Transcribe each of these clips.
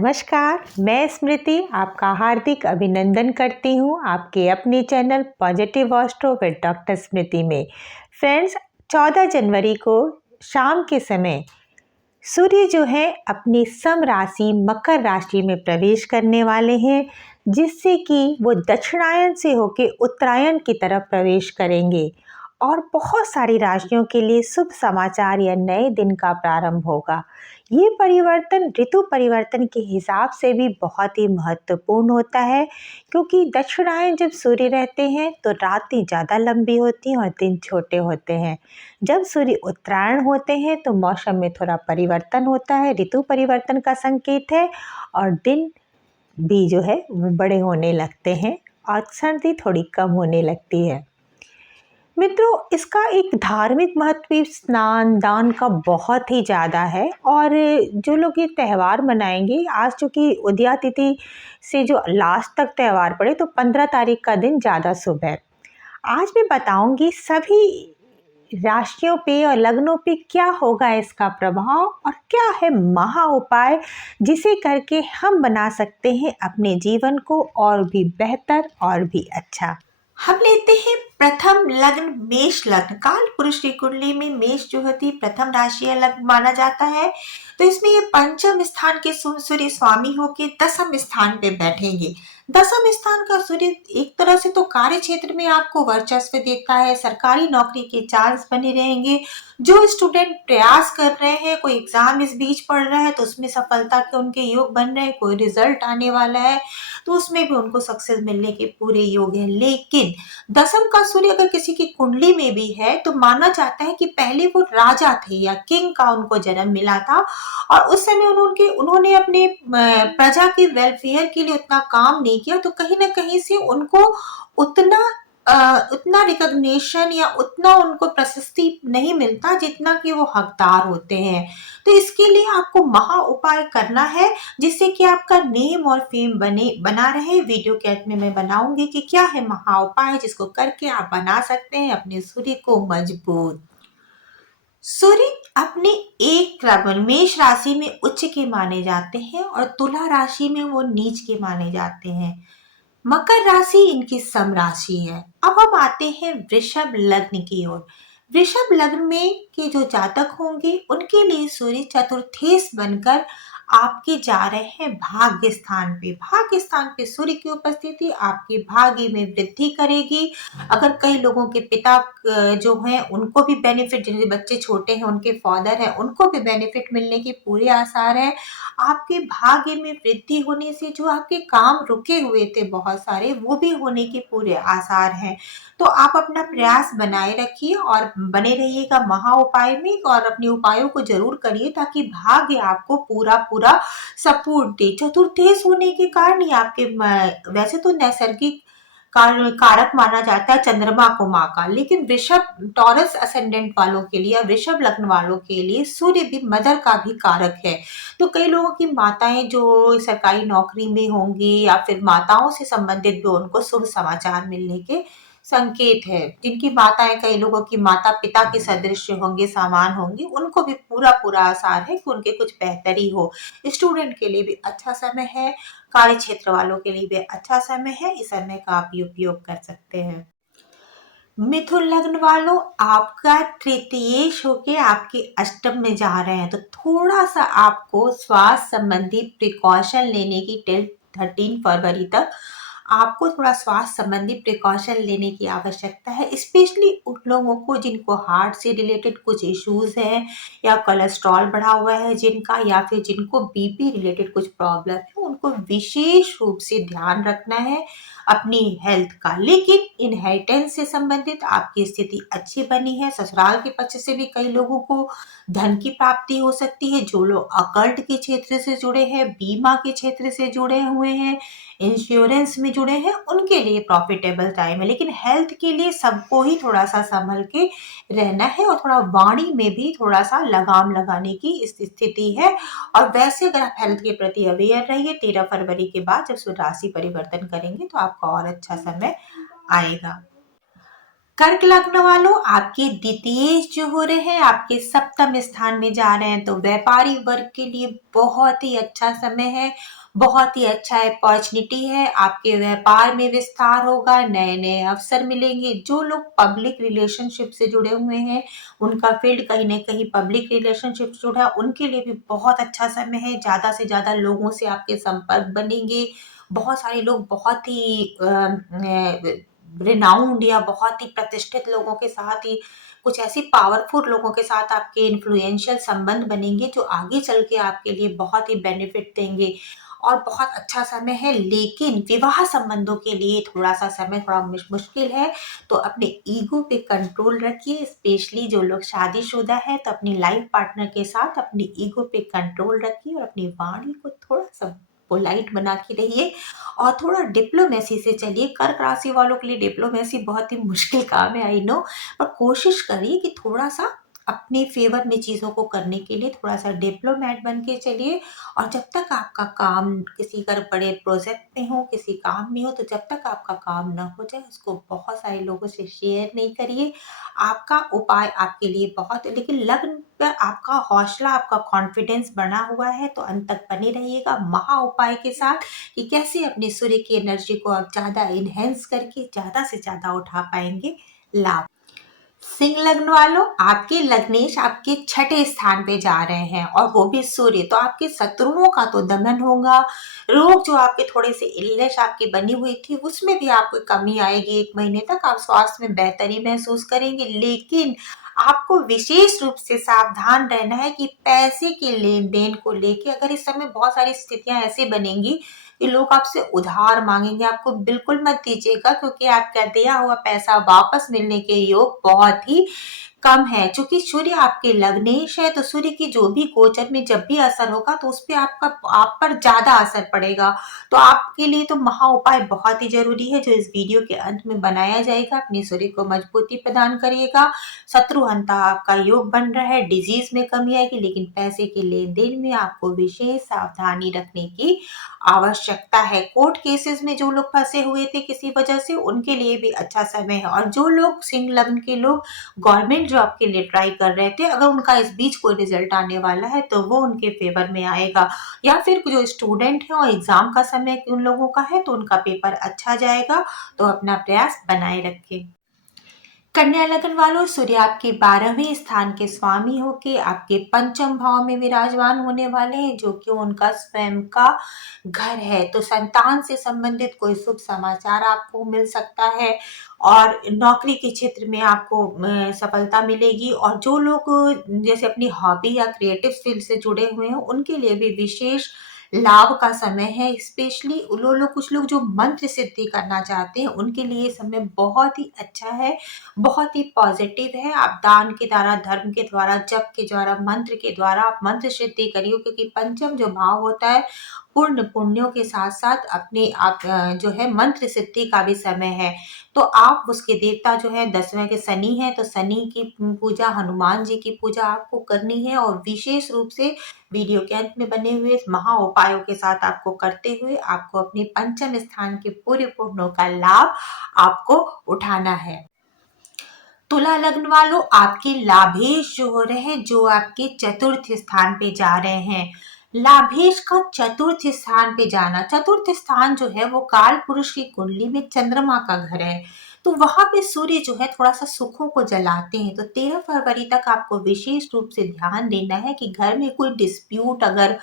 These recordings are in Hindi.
नमस्कार, मैं स्मृति आपका हार्दिक अभिनंदन करती हूँ आपके अपने channel positive astro with doctor Smriti में। फ्रेंड्स, 14 जनवरी को शाम के समय सूर्य जो है अपनी सम राशि मकर राशि में प्रवेश करने वाले हैं, जिससे कि वो दक्षिणायन से होकर उत्तरायण की तरफ प्रवेश करेंगे और बहुत सारी राशियों के लिए शुभ समाचार या नए दिन का प्रारंभ होगा। ये परिवर्तन ऋतु परिवर्तन के हिसाब से भी बहुत ही महत्वपूर्ण होता है, क्योंकि दक्षिणायन जब सूर्य रहते हैं तो रातें ज़्यादा लंबी होती हैं और दिन छोटे होते हैं। जब सूर्य उत्तरायण होते हैं तो मौसम में थोड़ा परिवर्तन होता है, ऋतु परिवर्तन का संकेत है और दिन भी जो है वो बड़े होने लगते हैं और सर्दी थोड़ी कम होने लगती है। मित्रों, इसका एक धार्मिक महत्व भी स्नान दान का बहुत ही ज़्यादा है और जो लोग ये त्यौहार मनाएंगे, आज चूँकि उदया तिथि से जो लास्ट तक त्यौहार पड़े तो 15 तारीख का दिन ज़्यादा शुभ है। आज मैं बताऊंगी सभी राशियों पे और लग्नों पे क्या होगा इसका प्रभाव और क्या है महा उपाय, जिसे करके हम बना सकते हैं अपने जीवन को और भी बेहतर और भी अच्छा। हम लेते हैं प्रथम लग्न मेष लग्न। काल पुरुष की कुंडली में मेष जो होती प्रथम राशि या लग्न माना जाता है, तो इसमें ये पंचम स्थान के सूर्य स्वामी होके दसम स्थान पे बैठेंगे। दसम स्थान का सूर्य एक तरह से तो कार्य क्षेत्र में आपको वर्चस्व देता है, सरकारी नौकरी के चांस बने रहेंगे। जो स्टूडेंट प्रयास कर रहे हैं, कोई एग्जाम इस बीच पढ़ रहा है तो उसमें सफलता के उनके योग बन रहे हैं, कोई रिजल्ट आने वाला है तो उसमें भी उनको सक्सेस मिलने के पूरे योग है। लेकिन दसम का सूर्य अगर किसी की कुंडली में भी है तो माना जाता है कि पहले वो राजा थे या किंग का उनको जन्म मिला था और उस समय उन्होंने अपने प्रजा के वेलफेयर के लिए उतना काम नहीं किया, तो कहीं ना कहीं से उनको उतना उतना रिकॉग्निशन या उतना उनको प्रशस्ति नहीं मिलता जितना कि वो हकदार होते हैं। तो इसके लिए आपको महा उपाय करना है, जिससे कि आपका नेम और फेम बना रहे। वीडियो के अंत में मैं बनाऊंगी कि क्या है महा उपाय जिसको करके आप बना सकते हैं अपने सूर्य को मजबूत। सूर्य अपने एक मेष राशि में उच्च के माने जाते हैं और तुला राशि में वो नीच के माने जाते हैं। मकर राशि इनकी सम राशि है। अब हम आते हैं वृषभ लग्न की ओर। वृषभ लग्न में के जो जातक होंगे उनके लिए सूर्य चतुर्थेश बनकर आपके जा रहे हैं भाग्य स्थान पे। भाग्य स्थान पे सूर्य की उपस्थिति आपके भाग्य में वृद्धि करेगी। अगर कई लोगों के पिता जो हैं उनको भी बेनिफिट, जिनके बच्चे छोटे हैं उनके फादर हैं, उनको भी बेनिफिट मिलने के पूरे आसार हैं। आपके भाग्य में वृद्धि होने से जो आपके काम रुके हुए थे बहुत सारे, वो भी होने के पूरे आसार हैं। तो आप अपना प्रयास बनाए रखिए और बने रहिएगा महा उपाय में और अपने उपायों को जरूर करिए ताकि भाग्य आपको पूरा पूरा सपोर्ट दे। चतुर्थेश होने के कारण ही आपके वैसे तो नैसर्गिक कारक माना जाता है चंद्रमा को माँ का, लेकिन वृषभ टॉरस असेंडेंट वालों के लिए, वृषभ लग्न वालों के लिए सूर्य भी मदर का भी कारक है। तो कई लोगों की माताएं जो सरकारी नौकरी में होंगी या फिर माताओं से संबंधित भी उनको शुभ समाचार मिलने के संकेत है। जिनकी माताएं, कई लोगों की माता पिता के सदृश होंगे, समान होंगी, उनको भी पूरा पूरा आसार है कि उनके कुछ बेहतरी हो। स्टूडेंट के लिए भी अच्छा समय है, कार्य क्षेत्र वालों के लिए भी अच्छा समय है। इस समय का आप उपयोग कर सकते हैं। मिथुन लग्न वालों, आपका तृतीयेश होके आपके अष्टम में जा रहे हैं, तो थोड़ा सा आपको स्वास्थ्य संबंधी प्रिकॉशन लेने की टिल 13 फरवरी तक आपको थोड़ा स्वास्थ्य संबंधी प्रिकॉशन लेने की आवश्यकता है। स्पेशली उन लोगों को जिनको हार्ट से रिलेटेड कुछ इश्यूज हैं या कोलेस्ट्रॉल बढ़ा हुआ है जिनका, या फिर जिनको बीपी रिलेटेड कुछ प्रॉब्लम है, उनको विशेष रूप से ध्यान रखना है अपनी हेल्थ का। लेकिन इनहेरिटेंस से संबंधित आपकी स्थिति अच्छी बनी है। ससुराल के पक्ष से भी कई लोगों को धन की प्राप्ति हो सकती है। जो लोग अकल्ट के क्षेत्र से जुड़े हैं, बीमा के क्षेत्र से जुड़े हुए हैं, इंश्योरेंस में जुड़े हैं, उनके लिए प्रॉफिटेबल टाइम है। लेकिन हेल्थ के लिए सबको ही थोड़ा सा संभल के रहना है और थोड़ा वाणी में भी थोड़ा सा लगाम लगाने की स्थिति है। और वैसे अगर आप हेल्थ के प्रति अवेयर रहिए, 13 फरवरी के बाद जब राशि परिवर्तन करेंगे तो आपका और अच्छा समय आएगा। कर्क लग्न वालों, आपके द्वितीय जो हो रहे हैं आपके सप्तम स्थान में जा रहे हैं, तो व्यापारी वर्ग के लिए बहुत ही अच्छा समय है, बहुत ही अच्छा अपॉर्चुनिटी है। आपके व्यापार में विस्तार होगा, नए नए अवसर मिलेंगे। जो लोग पब्लिक रिलेशनशिप से जुड़े हुए हैं, उनका फील्ड कहीं ना कहीं पब्लिक रिलेशनशिप से जुड़ा है, उनके लिए भी बहुत अच्छा समय है। ज्यादा से ज्यादा लोगों से आपके संपर्क बनेंगे। बहुत सारे लोग बहुत ही रिनाउंड या बहुत ही प्रतिष्ठित लोगों के साथ ही, कुछ ऐसी पावरफुल लोगों के साथ आपके इन्फ्लुएंशियल संबंध बनेंगे जो आगे चल के आपके लिए बहुत ही बेनिफिट देंगे और बहुत अच्छा समय है। लेकिन विवाह संबंधों के लिए थोड़ा सा समय थोड़ा मुश्किल है, तो अपने ईगो पे कंट्रोल रखिए। स्पेशली जो लोग शादीशुदा है, तो अपनी लाइफ पार्टनर के साथ अपनी ईगो पे कंट्रोल रखिए और अपनी वाणी को थोड़ा सा पोलाइट बना के रहिए और थोड़ा डिप्लोमेसी से चलिए। कर्क राशि वालों के लिए डिप्लोमेसी बहुत ही मुश्किल काम है, आई नो, पर कोशिश करिए कि थोड़ा सा अपने फेवर में चीज़ों को करने के लिए थोड़ा सा डिप्लोमेट बन के चलिए। और जब तक आपका काम किसी कर बड़े प्रोजेक्ट में हो, किसी काम में हो, तो जब तक आपका काम ना हो जाए उसको बहुत सारे लोगों से शेयर नहीं करिए। आपका उपाय आपके लिए बहुत है, लेकिन लग्न पर आपका हौसला, आपका कॉन्फिडेंस बना हुआ है, तो अंत तक बने रहिएगा महा उपाय के साथ कि कैसे अपनी सूर्य की एनर्जी को आप ज़्यादा इनहेंस करके ज़्यादा से ज़्यादा उठा पाएंगे लाभ। सिंह लग्न वालों, आपके लग्नेश आपके छठे स्थान पे जा रहे हैं और वो भी सूर्य, तो आपके शत्रुओं का तो दमन होगा। रोग जो आपके थोड़े से इलनेस आपकी बनी हुई थी, उसमें भी आपको कमी आएगी। 1 महीने तक आप स्वास्थ्य में बेहतरी महसूस करेंगे, लेकिन आपको विशेष रूप से सावधान रहना है कि पैसे के लेन देन को लेके अगर इस समय बहुत सारी स्थितियां ऐसी बनेंगी कि लोग आपसे उधार मांगेंगे, आपको बिल्कुल मत दीजिएगा, क्योंकि आपका दिया हुआ पैसा वापस मिलने के योग बहुत ही कम है। चूंकि सूर्य आपके लग्नेश है, तो सूर्य की जो भी गोचर में जब भी असर होगा, तो उस पे आपका आप पर ज्यादा असर पड़ेगा। तो आपके लिए तो महा उपाय बहुत ही जरूरी है, जो इस वीडियो के अंत में बनाया जाएगा। अपनी सूर्य को मजबूती प्रदान करिएगा। शत्रुहंता आपका योग बन रहा है, डिजीज में कमी आएगी, लेकिन पैसे के लेन देन में आपको विशेष सावधानी रखने की आवश्यकता है। कोर्ट केसेस में जो लोग फंसे हुए थे किसी वजह से, उनके लिए भी अच्छा समय है। और जो लोग सिंह लग्न के लोग गवर्नमेंट जॉब के लिए ट्राई कर रहे थे, अगर उनका इस बीच कोई रिजल्ट आने वाला है, तो वो उनके फेवर में आएगा। या फिर जो स्टूडेंट है और एग्जाम का समय उन लोगों का है, तो उनका पेपर अच्छा जाएगा। तो अपना प्रयास बनाए रखें। कन्या लग्न वालों, सूर्य आपके 12वें स्थान के स्वामी होके आपके पंचम भाव में विराजमान होने वाले हैं, जो कि उनका स्वयं का घर है। तो संतान से संबंधित कोई शुभ समाचार आपको मिल सकता है और नौकरी के क्षेत्र में आपको सफलता मिलेगी। और जो लोग जैसे अपनी हॉबी या क्रिएटिव फील्ड से जुड़े हुए हैं, उनके लिए भी विशेष लाभ का समय है। स्पेशली वो लोग, कुछ लोग जो मंत्र सिद्धि करना चाहते हैं, उनके लिए ये समय बहुत ही अच्छा है, बहुत ही पॉजिटिव है। आप दान के द्वारा, धर्म के द्वारा, जप के द्वारा, मंत्र के द्वारा आप मंत्र सिद्धि करिए, क्योंकि पंचम जो भाव होता है पूर्ण पुण्यों के साथ साथ अपने आप जो है मंत्र सिद्धि का भी समय है। तो आप उसके देवता जो है 10वें के शनि है, तो शनि की पूजा, हनुमान जी की पूजा आपको करनी है। और विशेष रूप से वीडियो के अंत में बने हुए इस महा उपायों के साथ आपको करते हुए आपको अपने पंचम स्थान के पूरे पुण्यों का लाभ आपको उठाना है। तुला लग्न वालों, आपके लाभेश जो हो रहे हैं, जो आपके चतुर्थ स्थान पे जा रहे हैं। लाभेश का चतुर्थ स्थान पे जाना, चतुर्थ स्थान जो है वो काल पुरुष की कुंडली में चंद्रमा का घर है। तो वहां पे सूर्य जो है थोड़ा सा सुखों को जलाते हैं। तो 13 फरवरी तक आपको विशेष रूप से ध्यान देना है कि घर में कोई डिस्प्यूट अगर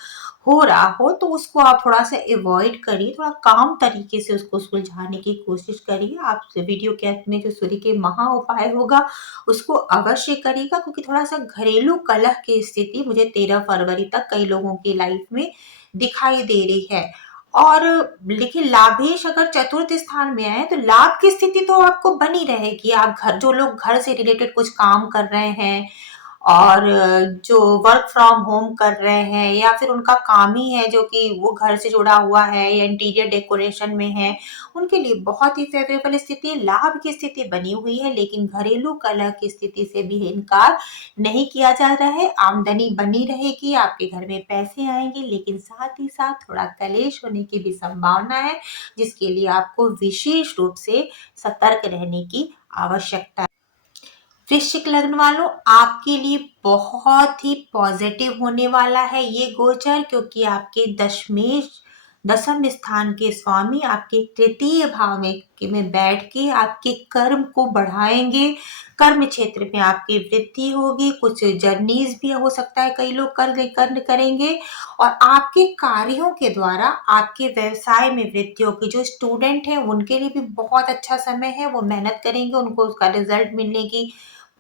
हो रहा हो, तो उसको आप थोड़ा सा अवॉइड करिए, थोड़ा काम तरीके से उसको सुलझाने की कोशिश करिए। आप वीडियो के अंत में जो सूर्य के महा उपाय होगा उसको अवश्य करिएगा, क्योंकि थोड़ा सा घरेलू कलह की स्थिति मुझे 13 फरवरी तक कई लोगों की लाइफ में दिखाई दे रही है। और लेकिन लाभेश अगर चतुर्थ स्थान में आए, तो लाभ की स्थिति तो आपको बनी रहेगी। आप घर, जो लोग घर से रिलेटेड कुछ काम कर रहे हैं और जो वर्क फ्रॉम होम कर रहे हैं, या फिर उनका काम ही है जो कि वो घर से जुड़ा हुआ है या इंटीरियर डेकोरेशन में है, उनके लिए बहुत ही फेवरेबल स्थिति, लाभ की स्थिति बनी हुई है। लेकिन घरेलू कलह की स्थिति से भी इनकार नहीं किया जा रहा है। आमदनी बनी रहेगी, आपके घर में पैसे आएंगे, लेकिन साथ ही साथ थोड़ा कलेश होने की भी संभावना है, जिसके लिए आपको विशेष रूप से सतर्क रहने की आवश्यकता है। वृश्चिक लग्न वालों, आपके लिए बहुत ही पॉजिटिव होने वाला है ये गोचर, क्योंकि आपके दसम स्थान के स्वामी आपके तृतीय भाव में बैठ के आपके कर्म को बढ़ाएंगे। कर्म क्षेत्र में आपकी वृद्धि होगी, कुछ जर्नीज भी हो सकता है, कई लोग कर्म करेंगे और आपके कार्यों के द्वारा आपके व्यवसाय में वृद्धि होगी। जो स्टूडेंट हैं उनके लिए भी बहुत अच्छा समय है, वो मेहनत करेंगे, उनको उसका रिजल्ट मिलने की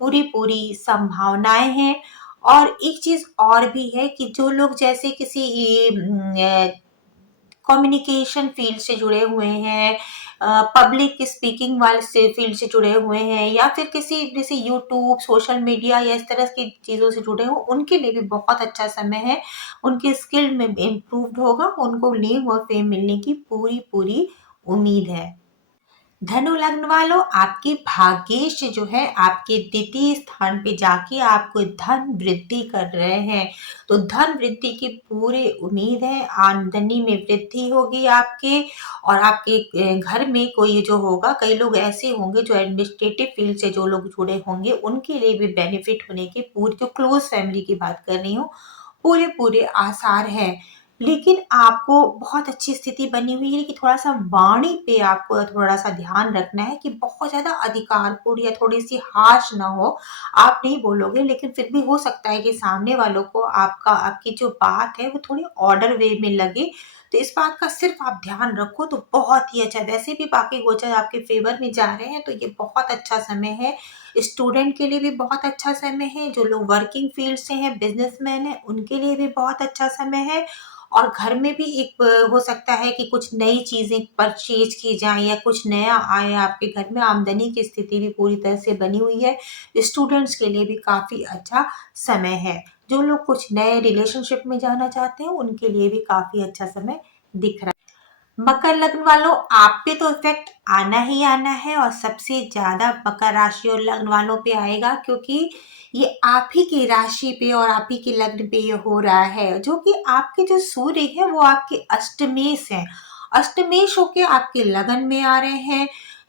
पूरी पूरी संभावनाएं हैं। और एक चीज और भी है कि जो लोग जैसे किसी कम्युनिकेशन फील्ड से जुड़े हुए हैं, पब्लिक स्पीकिंग वाले से फील्ड से जुड़े हुए हैं, या फिर किसी जैसे यूट्यूब सोशल मीडिया या इस तरह की चीज़ों से जुड़े हो, उनके लिए भी बहुत अच्छा समय है। उनके स्किल में इम्प्रूव्ड होगा, उनको नेम और फेम मिलने की पूरी पूरी उम्मीद है। धनु लग्न वालों, आपकी भाग्येश जो है आपके द्वितीय स्थान पे जाके आपको धन वृद्धि कर रहे हैं, तो धन वृद्धि की पूरी उम्मीद है। आमदनी में वृद्धि होगी आपके, और आपके घर में कोई जो होगा, कई लोग ऐसे होंगे जो एडमिनिस्ट्रेटिव फील्ड से जो लोग जुड़े होंगे, उनके लिए भी बेनिफिट होने की पूरी, जो क्लोज फैमिली की बात कर रही हूँ, पूरे पूरे आसार हैं। लेकिन आपको बहुत अच्छी स्थिति बनी हुई है कि थोड़ा-सा वाणी पे आपको थोड़ा-सा ध्यान रखना है कि बहुत ज़्यादा अधिकारपूर्ण या थोड़ी-सी हार्श ना हो। आप नहीं बोलोगे, लेकिन फिर भी हो सकता है कि सामने वालों को आपकी जो बात है वो थोड़ी ऑर्डर वे में लगे। तो इस बात का सिर्फ आप ध्यान रखो तो बहुत ही अच्छा है। वैसे भी बाकी गोचर आपके फेवर में जा रहे हैं, तो ये बहुत अच्छा समय है। स्टूडेंट के लिए भी बहुत अच्छा समय है, जो लोग वर्किंग फील्ड से हैं, बिजनेसमैन हैं, उनके लिए भी बहुत अच्छा समय है। और घर में भी एक हो सकता है कि कुछ नई चीज़ें परचेज की जाएँ या कुछ नया आए आपके घर में, आमदनी की स्थिति भी पूरी तरह से बनी हुई है। स्टूडेंट्स के लिए भी काफ़ी अच्छा समय है। जो लोग कुछ नए रिलेशनशिप में जाना चाहते हैं, उनके लिए भी काफ़ी अच्छा समय दिख रहा है। मकर लग्न वालों, आप पे तो इफेक्ट आना ही आना है, और सबसे ज्यादा मकर राशि और लग्न वालों पे आएगा, क्योंकि ये आप ही की राशि पे और आप ही के लग्न पे ये हो रहा है। जो कि आपके जो सूर्य है वो आपके अष्टमेश है, अष्टमेश होके आपके लगन में आ रहे हैं।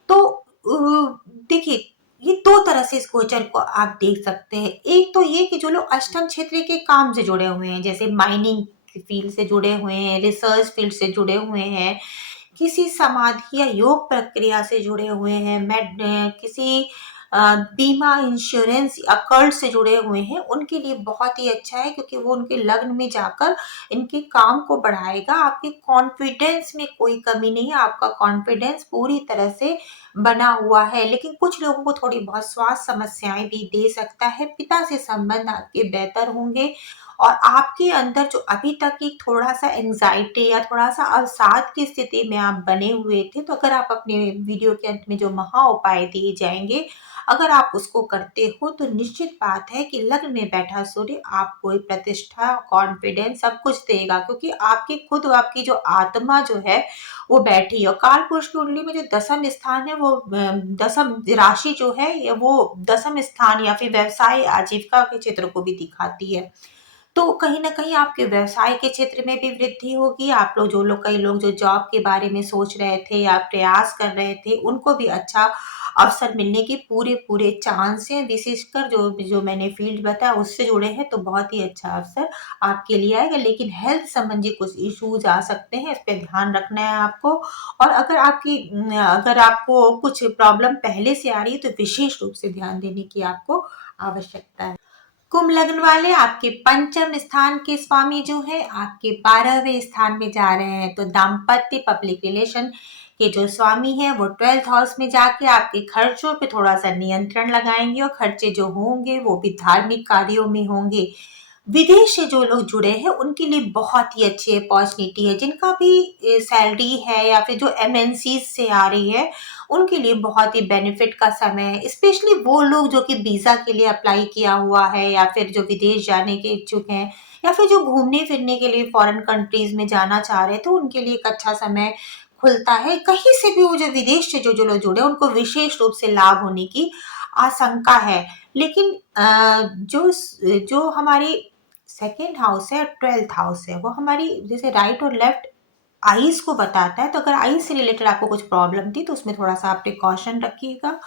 तो देखिए, ये दो तरह से इस गोचर को आप देख सकते हैं। एक तो ये कि जो लोग अष्टम क्षेत्र के काम से जुड़े हुए हैं, जैसे माइनिंग फील्ड से जुड़े हुए हैं, रिसर्च फील्ड से जुड़े हुए हैं, किसी समाधि या योग प्रक्रिया से जुड़े हुए हैं, किसी बीमा इंश्योरेंस अकर्ड से जुड़े हुए हैं, उनके लिए बहुत ही अच्छा है, क्योंकि वो उनके लग्न में जाकर इनके काम को बढ़ाएगा। आपके कॉन्फिडेंस में कोई कमी नहीं है, आपका कॉन्फिडेंस पूरी तरह से बना हुआ है। लेकिन कुछ लोगों को थोड़ी बहुत स्वास्थ्य समस्याएं भी दे सकता है। पिता से संबंध आपके बेहतर होंगे, और आपके अंदर जो अभी तक की थोड़ा-सा एंग्ज़ायटी या थोड़ा-सा अवसाद की स्थिति में आप बने हुए थे, तो अगर आप अपने वीडियो के अंत में जो महा उपाय दिए जाएँगे, अगर आप उसको करते हो, तो निश्चित बात है कि लग्न में बैठा सूर्य आपको एक प्रतिष्ठा, कॉन्फिडेंस सब कुछ देगा, क्योंकि आपकी खुद आपकी जो आत्मा जो है, वो बैठी है। और कालपुरुष की कुंडली में जो दसम स्थान है, वो दसम राशि जो है, ये वो दसम स्थान या फिर व्यवसाय, आजीविका के क्षेत्र को भी दिखाती है। तो कहीं न कहीं आपके व्यवसाय के क्षेत्र में भी वृद्धि होगी। आप लोग जो लोग कई लोग जो जॉब के बारे में सोच रहे थे या प्रयास कर रहे थे, उनको भी अच्छा अवसर मिलने के पूरे-पूरे चांस हैं। विशेषकर जो जो मैंने फील्ड बताया उससे जुड़े हैं, तो बहुत ही अच्छा अवसर आपके लिए आएगा। लेकिन हेल्थ संबंधी कुछ इश्यूज़ आ सकते हैं, इस पे ध्यान रखना है आपको। और अगर आपको कुछ प्रॉब्लम पहले से आ रही है, तो विशेष रूप से ध्यान देने की आपको आवश्यकता है। कुंभ लग्न वाले, आपके पंचम स्थान के स्वामी जो है आपके 12वें स्थान में जा रहे हैं, तो दाम्पत्य पब्लिक रिलेशन के जो स्वामी है वो 12th हाउस में जाके आपके खर्चों पे थोड़ा सा नियंत्रण लगाएंगे, और खर्चे जो होंगे वो भी धार्मिक कार्यों में होंगे। विदेश से जो लोग जुड़े हैं उनके लिए बहुत ही अच्छी अपॉर्चुनिटी है। जिनका भी सैलरी है या फिर जो एमएनसी से आ रही है, उनके लिए बहुत ही बेनिफिट का समय है। स्पेशली वो लोग जो कि वीज़ा के लिए अप्लाई किया हुआ है, या फिर जो विदेश जाने के इच्छुक हैं, या फिर जो घूमने-फिरने के लिए फॉरेन कंट्रीज़ में जाना चाह रहे हैं, तो उनके लिए एक अच्छा समय खुलता है। कहीं से भी वो जो विदेश से जो लोग जुड़े हैं, उनको विशेष रूप से लाभ होने की आशंका है। लेकिन जो हमारी सेकंड हाउस है, 12th हाउस है, वो हमारी जैसे राइट और लेफ्ट आईज को बताता है। तो अगर आईज से रिलेटेड आपको कुछ प्रॉब्लम थी, तो उसमें थोड़ा सा आप प्रिकॉशन रखिएगा।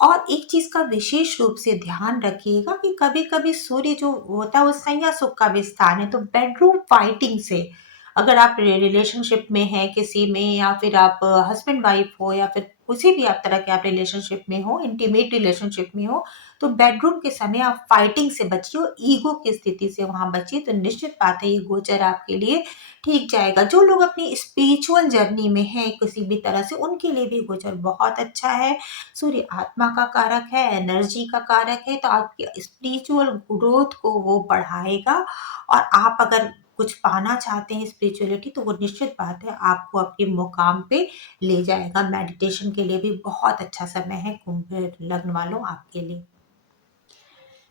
और एक चीज का विशेष रूप से ध्यान रखिएगा कि कभी कभी सूर्य जो होता है वो संज्ञा सुख का भी स्थान है, तो बेडरूम फाइटिंग से, अगर आप रिलेशनशिप में हैं किसी में, या फिर आप हस्बैंड वाइफ हो, या फिर किसी भी आप तरह के आप रिलेशनशिप में हो, इंटीमेट रिलेशनशिप में हो, तो बेडरूम के समय आप फाइटिंग से बचिए और ईगो की स्थिति से वहां बचिए, तो निश्चित बात है ये गोचर आपके लिए ठीक जाएगा। जो लोग अपनी स्पिरिचुअल जर्नी में हैं किसी भी तरह से, उनके लिए भी गोचर बहुत अच्छा है। सूर्य आत्मा का कारक है, एनर्जी का कारक है, तो आपके स्पिरिचुअल ग्रोथ को वो बढ़ाएगा। और आप अगर कुछ पाना चाहते हैं स्पिरिचुअलिटी, तो वो निश्चित बात है आपको आपके मुकाम पे ले जाएगा। मेडिटेशन के लिए भी बहुत अच्छा समय है कुंभ लग्न वालों आपके लिए।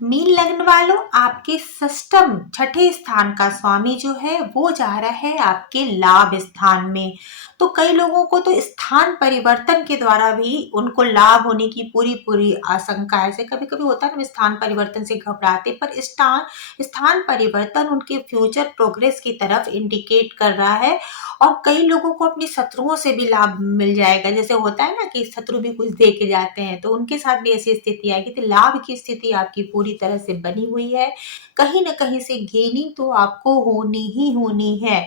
मीन लग्न वालों, आपके सिस्टम छठे स्थान का स्वामी जो है वो जा रहा है आपके लाभ स्थान में। तो कई लोगों को तो स्थान परिवर्तन के द्वारा भी उनको लाभ होने की पूरी पूरी आशंका है। ऐसे कभी कभी होता है ना, स्थान परिवर्तन से घबराते, पर स्थान स्थान परिवर्तन उनके फ्यूचर प्रोग्रेस की तरफ इंडिकेट कर रहा है। और कई लोगों को अपने शत्रुओं से भी लाभ मिल जाएगा। जैसे होता है ना कि शत्रु भी कुछ दे के जाते हैं, तो उनके साथ भी ऐसी स्थिति आएगी। तो लाभ की स्थिति आपकी पूरी तरह से बनी हुई है। कहीं ना कहीं से गेनिंग तो आपको होनी ही होनी है।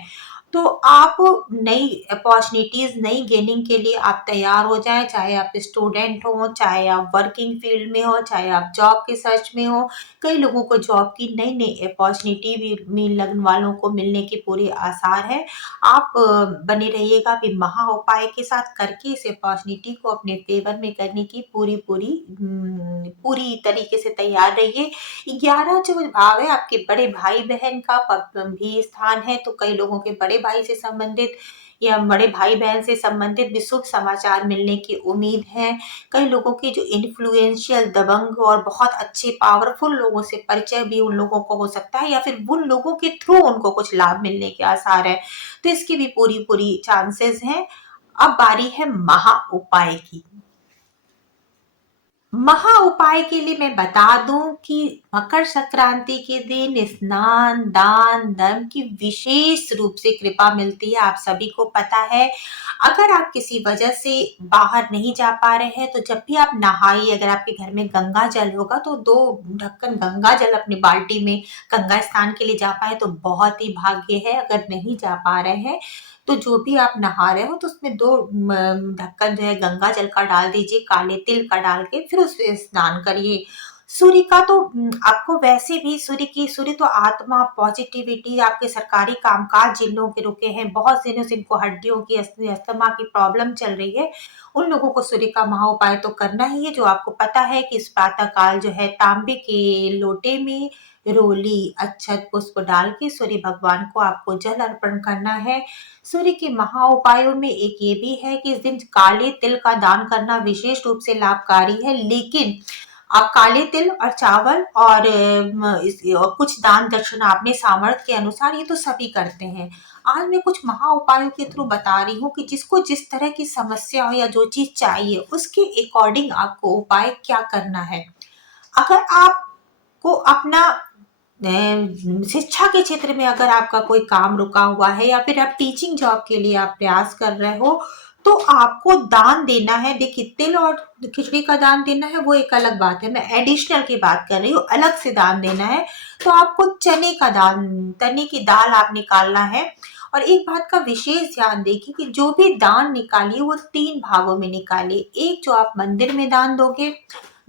तो आप नई अपॉर्चुनिटीज, नई गेनिंग के लिए आप तैयार हो जाएं, चाहे आप स्टूडेंट हो, चाहे आप वर्किंग फील्ड में हो, चाहे आप जॉब के सर्च में हो। कई लोगों को जॉब की नई नई अपॉर्चुनिटी भी मीन लग्न वालों को मिलने की पूरी आसार है। आप बने रहिएगा भी महा उपाय के साथ करके इस अपॉर्चुनिटी को अपने फेवर में करने की पूरी पूरी पूरी तरीके से तैयार रहिए। 11 जो भाव है आपके बड़े भाई बहन का भी स्थान है, तो कई लोगों के बड़े भाई से संबंधित या बड़े भाई बहन से संबंधित भी शुभ समाचार मिलने की उम्मीद है। कई लोगों की जो इन्फ्लुएंशियल, दबंग और बहुत अच्छे पावरफुल लोगों से परिचय भी उन लोगों को हो सकता है, या फिर उन लोगों के थ्रू उनको कुछ लाभ मिलने के आसार है। तो इसकी भी पूरी पूरी चांसेस हैं। अब बारी है महा उपाय की। महा उपाय के लिए मैं बता दूं कि मकर संक्रांति के दिन स्नान, दान, धर्म की विशेष रूप से कृपा मिलती है, आप सभी को पता है। अगर आप किसी वजह से बाहर नहीं जा पा रहे हैं, तो जब भी आप नहाइए, अगर आपके घर में गंगा जल होगा तो 2 ढक्कन गंगा जल अपनी बाल्टी में गंगा स्नान के लिए जा पाए तो बहुत ही भाग्य है। अगर नहीं जा पा रहे हैं, तो जो भी आप नहा रहे हो तो उसमें 2 ढक्कन जो है गंगा जल का डाल दीजिए, काले तिल का डाल के फिर उसमें स्नान करिए। सूर्य का तो आपको वैसे भी सूर्य तो आत्मा, पॉजिटिविटी, आपके सरकारी कामकाज जिन लोगों के रुके हैं, बहुत दिनों से इनको हड्डियों की, अस्थमा की प्रॉब्लम चल रही है, उन लोगों को सूर्य का महा उपाय तो करना ही है। जो आपको पता है कि इस प्रातः काल जो है तांबे के लोटे में रोली, अक्षत, पुष्प डाल के सूर्य भगवान को आपको जल अर्पण करना है। सूर्य के महा उपायों में एक ये भी है कि इस दिन काले तिल का दान करना विशेष रूप से लाभकारी है। लेकिन आप काले तिल और चावल और और कुछ दान दक्षिणा अपने सामर्थ्य के अनुसार, ये तो सभी करते हैं। आज मैं कुछ महा उपायों के थ्रू बता रही हूँ कि जिसको जिस तरह की समस्या हो या जो चीज चाहिए उसके अकॉर्डिंग आपको उपाय क्या करना है। अगर आपको अपना शिक्षा के क्षेत्र में अगर आपका कोई काम रुका हुआ है, या फिर आप टीचिंग जॉब के लिए आप प्रयास कर रहे हो, तो आपको दान देना है। देखिए, तिल और खिचड़ी का दान देना है वो एक अलग बात है, मैं एडिशनल की बात कर रही हूँ, अलग से दान देना है। तो आपको चने का दान, चने की दाल आप निकालना है। और एक बात का विशेष ध्यान देखिए कि जो भी दान निकालिए वो 3 भागों में निकालिए। एक जो आप मंदिर में दान दोगे,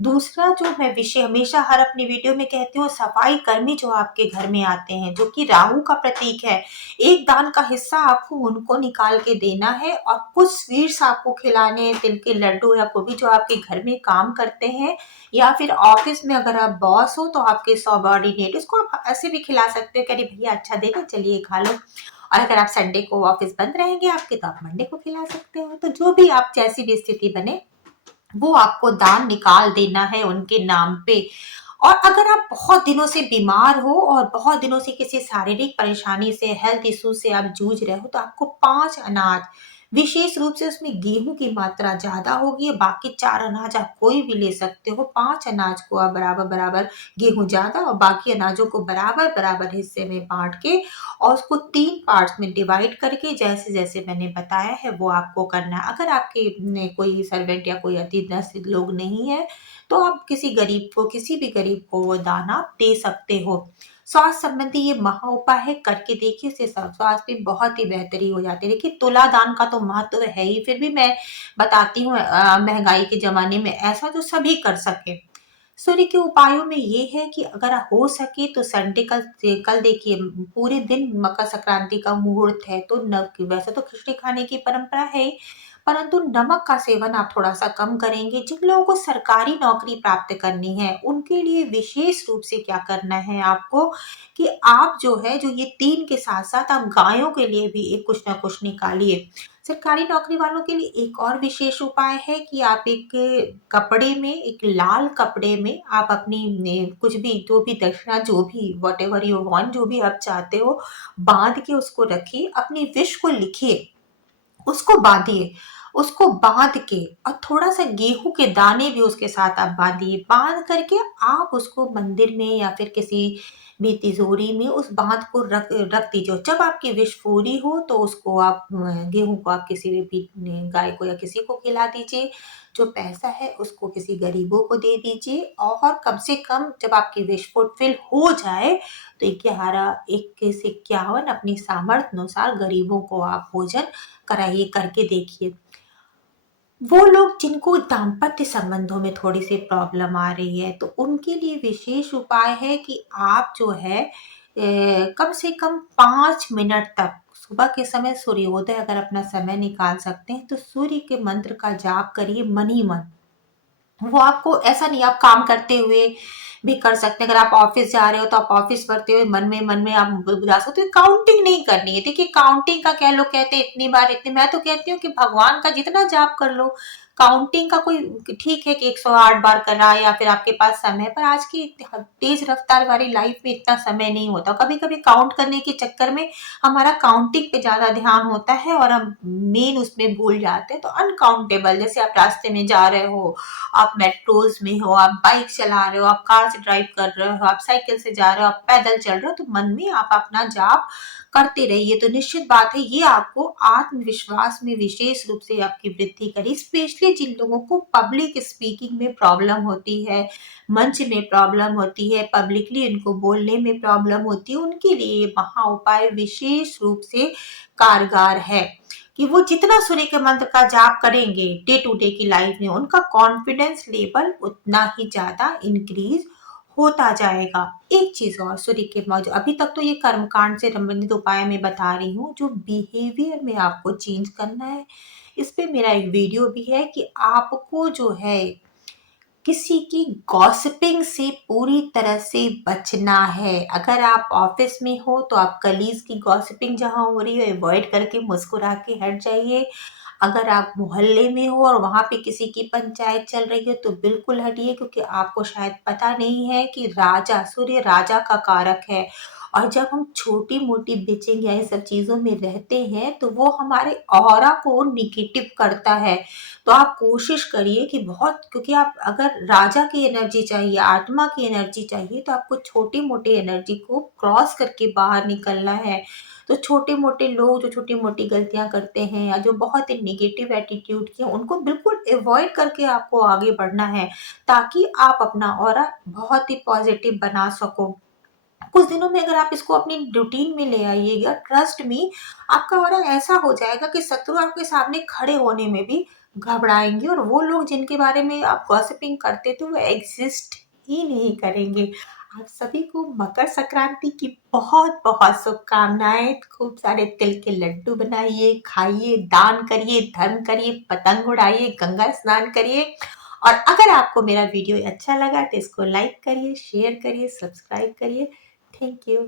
दूसरा जो मैं विषय हमेशा हर अपनी वीडियो में कहती हूँ, सफाई कर्मी जो आपके घर में आते हैं, जो कि राहु का प्रतीक है, एक दान का हिस्सा आपको उनको निकाल के देना है। और कुछ स्वीट्स आपको खिलाने हैं, तिल के लड्डू या कोई भी जो आपके घर में काम करते हैं, या फिर ऑफिस में अगर आप बॉस हो तो आपके सबॉर्डिनेट, उसको आप ऐसे भी खिला सकते हो कि अरे भैया अच्छा दे रहे, चलिए खा लो। और अगर आप संडे को ऑफिस बंद रहेंगे आपके, तो आप मंडे को खिला सकते हो। तो जो भी आप जैसी भी स्थिति बने, वो आपको दान निकाल देना है उनके नाम पे। और अगर आप बहुत दिनों से बीमार हो और बहुत दिनों से किसी शारीरिक परेशानी से, हेल्थ इशू से आप जूझ रहे हो, तो आपको 5 अनाज, विशेष रूप से उसमें गेहूं की मात्रा ज्यादा होगी। बाकी 4 अनाज आप कोई भी ले सकते हो। 5 अनाज को आप बराबर बराबर, गेहूं ज्यादा और बाकी अनाजों को बराबर बराबर हिस्से में बांट के और उसको 3 पार्ट्स में डिवाइड करके जैसे जैसे मैंने बताया है वो आपको करना है। अगर आपके कोई सर्वेंट या कोई अतिथि लोग नहीं है तो आप किसी भी गरीब को वो दाना दे सकते हो। स्वास्थ्य संबंधी ये महा उपाय है, करके देखिए, इससे स्वास्थ्य में बहुत ही बेहतरी हो जाती है। देखिए, तुला दान का तो महत्व है ही, फिर भी मैं बताती हूँ महंगाई के जमाने में ऐसा जो सभी कर सके। सूर्य के उपायों में ये है कि अगर हो सके तो संडे कल देखिए पूरे दिन मकर संक्रांति का मुहूर्त है, तो वैसे तो खिचड़ी खाने की परंपरा है ही, परंतु नमक का सेवन आप थोड़ा सा कम करेंगे। जिन लोगों को सरकारी नौकरी प्राप्त करनी है उनके लिए विशेष रूप से क्या करना है आपको, कि आप जो है जो ये 3 के साथ साथ आप गायों के लिए भी एक कुछ ना कुछ निकालिए। सरकारी नौकरी वालों के लिए एक और विशेष उपाय है कि आप एक कपड़े में, एक लाल कपड़े में आप अपनी कुछ भी, जो भी दक्षिणा, जो भी वट एवर यू वांट, जो भी आप चाहते हो, बांध के उसको रखिए। अपनी विश को लिखिए, उसको बांधिए, उसको बांध के और थोड़ा सा गेहूं के दाने भी उसके साथ आप बांधिए। बांध करके आप उसको मंदिर में या फिर किसी भी तिजोरी में उस बांध को रख रख दीजिए। जब आपकी विश पूरी हो तो उसको आप गेहूं को आप किसी भी गाय को या किसी को खिला दीजिए। जो पैसा है उसको किसी गरीबों को दे दीजिए और कम से कम जब आपकी विश फुलफिल हो जाए तो 11 21 अपनी सामर्थ्य अनुसार गरीबों को आप भोजन कराइए। करके देखिए। वो लोग जिनको दाम्पत्य संबंधों में थोड़ी सी प्रॉब्लम आ रही है तो उनके लिए विशेष उपाय है कि आप जो है कम से कम 5 मिनट तक सुबह के समय सूर्योदय अगर अपना समय निकाल सकते हैं तो सूर्य के मंत्र का जाप करिए मन ही मन। वो आपको ऐसा नहीं, आप काम करते हुए भी कर सकते हैं। अगर आप ऑफिस जा रहे हो तो आप ऑफिस करते हुए मन में आप बुला सकते हो। काउंटिंग नहीं करनी है। देखिए, काउंटिंग का क्या, लोग कहते हैं इतनी बार इतनी, मैं तो कहती हूँ कि भगवान का जितना जाप कर लो। काउंटिंग का कोई ठीक है कि 108 बार करा या फिर आपके पास समय, पर आज की तेज रफ्तार वाली लाइफ में इतना समय नहीं होता। कभी कभी काउंट करने के चक्कर में हमारा काउंटिंग पे ज्यादा ध्यान होता है और हम मेन उसमें भूल जाते हैं। तो अनकाउंटेबल, जैसे आप रास्ते में जा रहे हो, आप मेट्रोज में हो, आप बाइक चला रहे हो, आप कार से ड्राइव कर रहे हो, आप साइकिल से जा रहे हो, आप पैदल चल रहे हो, तो मन में आप अपना जाप करते रहिए। तो निश्चित बात है ये आपको आत्मविश्वास में विशेष रूप से आपकी वृद्धि करी। स्पेशली जिन लोगों को पब्लिक स्पीकिंग में प्रॉब्लम होती है, मंच में प्रॉब्लम होती है, पब्लिकली इनको बोलने में प्रॉब्लम होती है, उनके लिए ये महा उपाय विशेष रूप से कारगर है। कि वो जितना सूर्य के मंत्र का जाप करेंगे डे टू डे की लाइफ में, उनका कॉन्फिडेंस लेवल उतना ही ज्यादा इंक्रीज होता जाएगा। एक चीज और, सूर्य के मौज, अभी तक तो ये कर्मकांड से संबंधित उपाय मैं बता रही हूँ। जो बिहेवियर में आपको चेंज करना है, इस पे मेरा एक वीडियो भी है कि आपको जो है किसी की गॉसिपिंग से पूरी तरह से बचना है। अगर आप ऑफिस में हो तो आप कलीग्स की गॉसिपिंग जहां हो रही है अवॉइड करके मुस्कुरा के हट जाइए। अगर आप मोहल्ले में हो और वहां पे किसी की पंचायत चल रही है तो बिल्कुल हटिए, क्योंकि आपको शायद पता नहीं है कि राजा, सूर्य राजा का कारक है। और जब हम छोटी मोटी बिचिंग या इन सब चीजों में रहते हैं तो वो हमारे ऑरा को निगेटिव करता है। तो आप कोशिश करिए कि बहुत, क्योंकि आप अगर राजा की एनर्जी चाहिए, आत्मा की एनर्जी चाहिए, तो आपको छोटी मोटी एनर्जी को क्रॉस करके बाहर निकलना है। तो छोटे मोटे लोग जो छोटी मोटी गलतियां करते हैं या जो बहुत ही निगेटिव एटीट्यूड के हैं, उनको बिल्कुल अवॉइड करके आपको आगे बढ़ना है, ताकि आप अपना ऑरा बहुत ही पॉजिटिव बना सको। कुछ दिनों में अगर आप इसको अपनी रूटीन में ले आइएगा, ट्रस्ट मी, आपका ऑरा ऐसा हो जाएगा कि शत्रु आपके सामने खड़े होने में भी घबराएंगे और वो लोग जिनके बारे में आप गॉसिपिंग करते थे वो एग्जिस्ट ही नहीं करेंगे। आप सभी को मकर संक्रांति की बहुत बहुत शुभकामनाएं। खूब सारे तिल के लड्डू बनाइए, खाइए, दान करिए, धर्म करिए, पतंग उड़ाइए, गंगा स्नान करिए। और अगर आपको मेरा वीडियो अच्छा लगा तो इसको लाइक करिए, शेयर करिए, सब्सक्राइब करिए। Thank you.